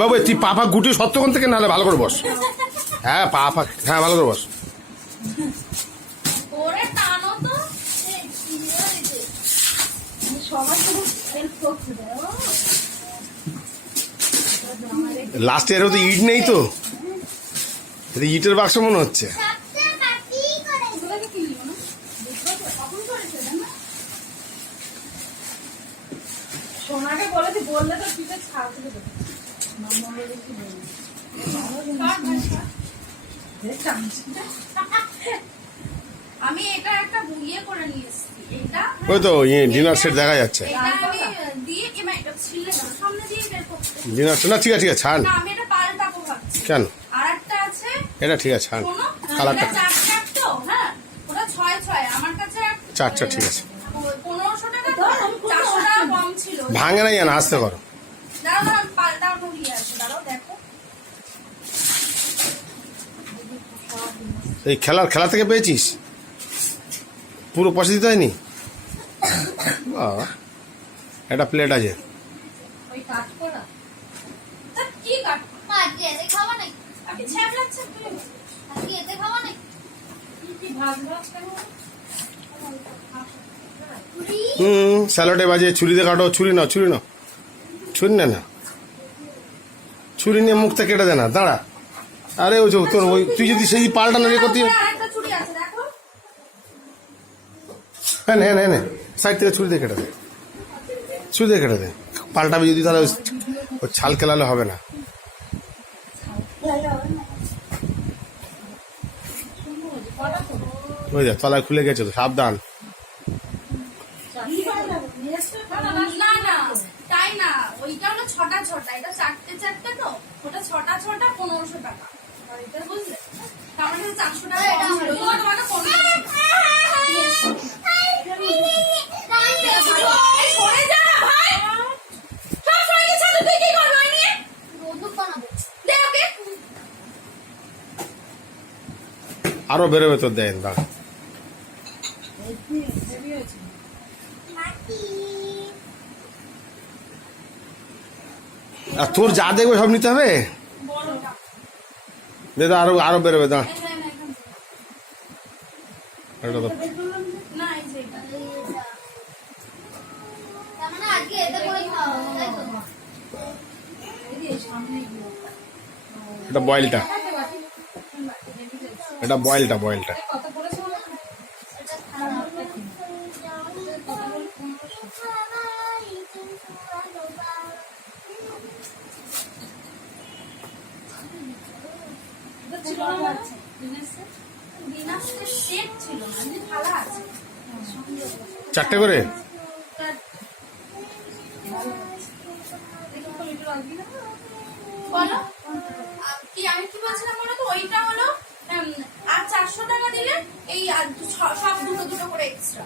বাবু তুই পা পা গুটি সত্যক্ষণ থেকে নাহলে ভালো করে বস। হ্যাঁ পা পা, হ্যাঁ ভালো করে বস। লাস্টে এর ইট নেই তো, ইটের বাক্স মনে হচ্ছে। সোনাকে বলেছি, বললে তো পিঠে ছাড় থেকে দেবে। আমি এটা একটা ইয়ে করে নিয়ে এসেছি, এটা ওই তো ডিনার সেট দেখা যাচ্ছে। এটা আমি দিয়ে এমা এটা ছিলে না, সামনে দিয়ে বের করতে। ডিনার সেট না, ঠিক আছে ঠিক আছে, ছাড়। না আমি এটা পাল্টাবো ভাবছি। কেন? আরেকটা আছে, এটা ঠিক আছে, ছাড়। শোনো, কালারটা এটা 4 তো, হ্যাঁ ওটা 6 আমার কাছে 4 ঠিক আছে। 1500 টাকা তো, 400 টাকা কম ছিল। ভাঙে না, জানা আসতে করো। দাঁড়াও দাঁড়াও, পাল্টাও নিয়ে আসো, দাঁড়াও দেখো। এই খেলা থেকে পেয়েছিস? পুরো পয়সা দিতে হয়নি? একটা প্লেট আছে। ওই কাট করা কি কাট? মা আজকে এতে খাওয়া নাই? আপনি ছ্যাপ লাগছে আজকে এতে খাওয়া নাই? কি ভাত ভাত কেন? স্যালাডে বাজে, ছুরি দিয়ে কাটো। ছুরি নাও, ছুরি নাও, ছুরি নে না, ছুরি নিয়ে মুখটা কেটে দে না, দাঁড়া। আরে ওই তোর ওই তুই যদি সেই পাল্টা না করতি। আরেকটা চুড়ি আছে দেখো। হ্যাঁ হ্যাঁ হ্যাঁ, সাইড থেকে ছুরি দিয়ে কেটে দে, ছুরি দিয়ে কেটে দে। পাল্টাবি যদি তাহলে ওই ছাল কেলালে হবে না। ওই যা তলায় খুলে গেছে তো, সাবধান। না না তাই না, ওইটা হলো 6টা, এটা 4টে তো, ওটা 6টা 1500 টাকা। এটা বুঝলে? আমার কাছে 400 টাকা কম ছিল, তোমাকে 1500। সরে যা না ভাই, সব সরে গেছে, তুই কি করবি ওই নিয়ে? বন্দুক বানাবো। দে ওকে। আরো বেরোবে তোর, দেন দাঁড়া। আর তোর যা দেখবে সব নিতে হবে। দাদা আরো আরো বেরোবে, দাঁড়া। না এই যে এটা। তার মানে আজকে এতে করে খাওয়া হবে, তাই তো? এটা বয়েলটা, এটা বয়েলটা। কত পড়েছে বলো? এটা খারাপ। এটা ছিল না দিনার সেট ছিল না, এমনি থালা আছে। 4টে করে। বলো কি আমি কি বলছিলাম বলো তো, ওইটা হলো আর 400 টাকা দিলে এই সব দুটো করে এক্সট্রা।